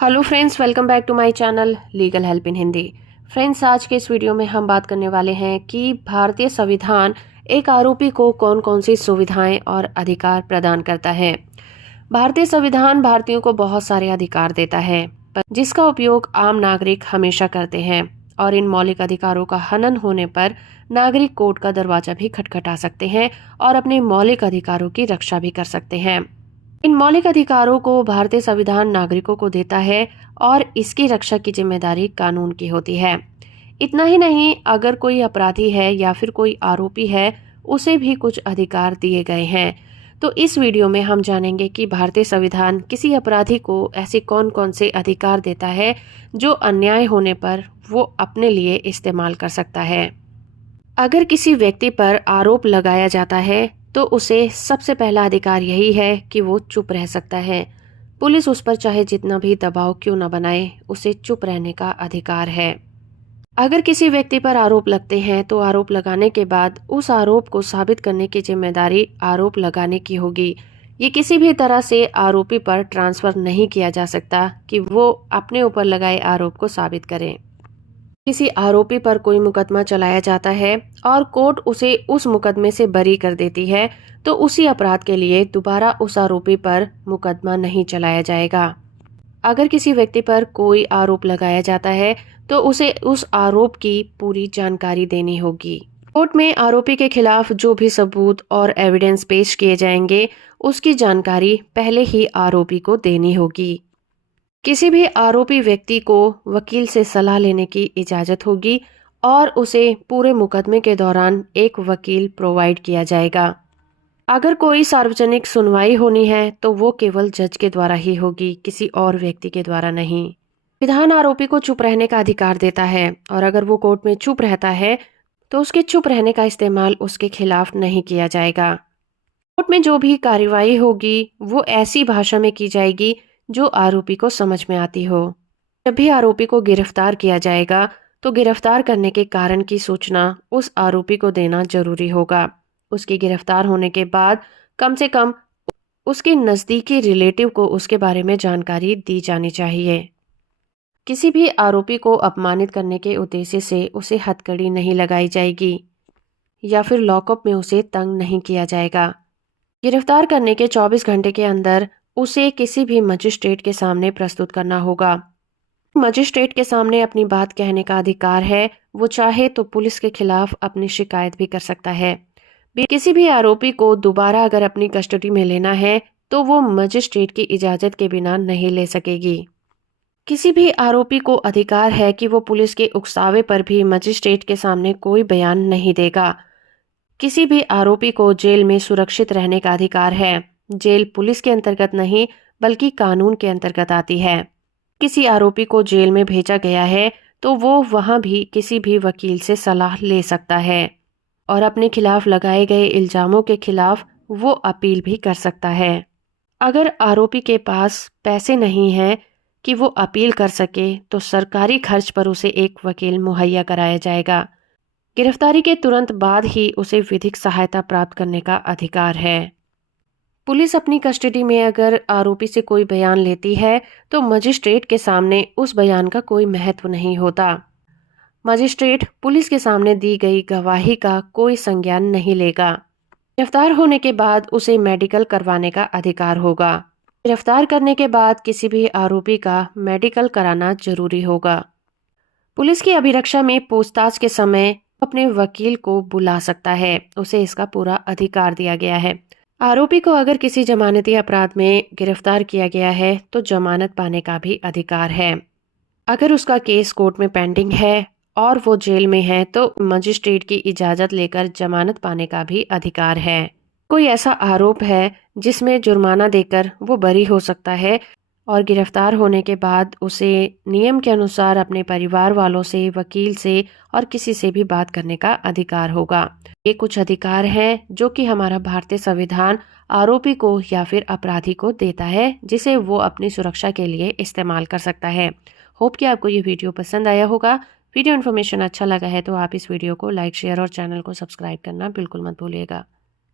Hello friends, welcome back to my channel legal help in Hindi. Friends, आज के इस video में हम बात करने वाले हैं कि भारतीय संविधान एक आरोपी को कौन कौन सी सुविधाएं और अधिकार प्रदान करता है। भारतीय संविधान भारतीयों को बहुत सारे अधिकार देता है, जिसका उपयोग आम नागरिक हमेशा करते हैं और इन मौलिक अधिकारों का हनन होने पर नागरिक कोर्ट का दरवाजा भी खटखटा सकते हैं और अपने मौलिक अधिकारों की रक्षा भी कर सकते हैं। इन मौलिक अधिकारों को भारतीय संविधान नागरिकों को देता है और इसकी रक्षा की जिम्मेदारी कानून की होती है। इतना ही नहीं, अगर कोई अपराधी है या फिर कोई आरोपी है, उसे भी कुछ अधिकार दिए गए हैं। तो इस वीडियो में हम जानेंगे कि भारतीय संविधान किसी अपराधी को ऐसे कौन कौन से अधिकार देता है जो अन्याय होने पर वो अपने लिए इस्तेमाल कर सकता है। अगर किसी व्यक्ति पर आरोप लगाया जाता है तो उसे सबसे पहला अधिकार यही है कि वो चुप रह सकता है। पुलिस उस पर चाहे जितना भी दबाव क्यों न बनाए, उसे चुप रहने का अधिकार है। अगर किसी व्यक्ति पर आरोप लगते हैं तो आरोप लगाने के बाद उस आरोप को साबित करने की जिम्मेदारी आरोप लगाने की होगी। ये किसी भी तरह से आरोपी पर ट्रांसफर नहीं किया जा सकता कि वो अपने ऊपर लगाए आरोप को साबित करे। किसी आरोपी पर कोई मुकदमा चलाया जाता है और कोर्ट उसे उस मुकदमे से बरी कर देती है, तो उसी अपराध के लिए दोबारा उस आरोपी पर मुकदमा नहीं चलाया जाएगा। अगर किसी व्यक्ति पर कोई आरोप लगाया जाता है तो उसे उस आरोप की पूरी जानकारी देनी होगी। कोर्ट में आरोपी के खिलाफ जो भी सबूत और एविडेंस पेश किए जाएंगे, उसकी जानकारी पहले ही आरोपी को देनी होगी। किसी भी आरोपी व्यक्ति को वकील से सलाह लेने की इजाजत होगी और उसे पूरे मुकदमे के दौरान एक वकील प्रोवाइड किया जाएगा। अगर कोई सार्वजनिक सुनवाई होनी है तो वो केवल जज के द्वारा ही होगी, किसी और व्यक्ति के द्वारा नहीं। विधान आरोपी को चुप रहने का अधिकार देता है और अगर वो कोर्ट में चुप रहता है तो उसके चुप रहने का इस्तेमाल उसके खिलाफ नहीं किया जाएगा। कोर्ट में जो भी कार्यवाही होगी वो ऐसी भाषा में की जाएगी जो आरोपी को समझ में आती हो। जब भी आरोपी को गिरफ्तार किया जाएगा तो गिरफ्तार करने के कारण की सूचना उस आरोपी को देना जरूरी होगा। उसके गिरफ्तार होने के बाद कम से कम उसके नजदीकी रिलेटिव को उसके बारे में जानकारी दी जानी चाहिए। किसी भी आरोपी को अपमानित करने के उद्देश्य से उसे हथकड़ी नहीं लगाई जाएगी या फिर लॉकअप में उसे तंग नहीं किया जाएगा। गिरफ्तार करने के 24 घंटे के अंदर उसे किसी भी मजिस्ट्रेट के सामने प्रस्तुत करना होगा। मजिस्ट्रेट के सामने अपनी बात कहने का अधिकार है। वो चाहे तो पुलिस के खिलाफ अपनी शिकायत भी कर सकता है। किसी भी आरोपी को दोबारा अगर अपनी कस्टडी में लेना है तो वो मजिस्ट्रेट की इजाजत के बिना नहीं ले सकेगी। किसी भी आरोपी को अधिकार है कि वो पुलिस के उकसावे पर भी मजिस्ट्रेट के सामने कोई बयान नहीं देगा। किसी भी आरोपी को जेल में सुरक्षित रहने का अधिकार है। जेल पुलिस के अंतर्गत नहीं बल्कि कानून के अंतर्गत आती है। किसी आरोपी को जेल में भेजा गया है तो वो वहां भी किसी भी वकील से सलाह ले सकता है और अपने खिलाफ लगाए गए इल्जामों के खिलाफ वो अपील भी कर सकता है। अगर आरोपी के पास पैसे नहीं हैं कि वो अपील कर सके तो सरकारी खर्च पर उसे एक वकील मुहैया कराया जाएगा। गिरफ्तारी के तुरंत बाद ही उसे विधिक सहायता प्राप्त करने का अधिकार है। पुलिस अपनी कस्टडी में अगर आरोपी से कोई बयान लेती है तो मजिस्ट्रेट के सामने उस बयान का कोई महत्व नहीं होता। मजिस्ट्रेट पुलिस के सामने दी गई गवाही का कोई संज्ञान नहीं लेगा। गिरफ्तार होने के बाद उसे मेडिकल करवाने का अधिकार होगा। गिरफ्तार करने के बाद किसी भी आरोपी का मेडिकल कराना जरूरी होगा। पुलिस की अभिरक्षा में पूछताछ के समय अपने वकील को बुला सकता है। उसे इसका पूरा अधिकार दिया गया है। आरोपी को अगर किसी जमानती अपराध में गिरफ्तार किया गया है तो जमानत पाने का भी अधिकार है। अगर उसका केस कोर्ट में पेंडिंग है और वो जेल में है तो मजिस्ट्रेट की इजाजत लेकर जमानत पाने का भी अधिकार है। कोई ऐसा आरोप है जिसमें जुर्माना देकर वो बरी हो सकता है और गिरफ्तार होने के बाद उसे नियम के अनुसार अपने परिवार वालों से, वकील से और किसी से भी बात करने का अधिकार होगा। ये कुछ अधिकार हैं जो कि हमारा भारतीय संविधान आरोपी को या फिर अपराधी को देता है, जिसे वो अपनी सुरक्षा के लिए इस्तेमाल कर सकता है। होप कि आपको ये वीडियो पसंद आया होगा। वीडियो इन्फॉर्मेशन अच्छा लगा है तो आप इस वीडियो को लाइक, शेयर और चैनल को सब्सक्राइब करना बिल्कुल मत भूलिएगा।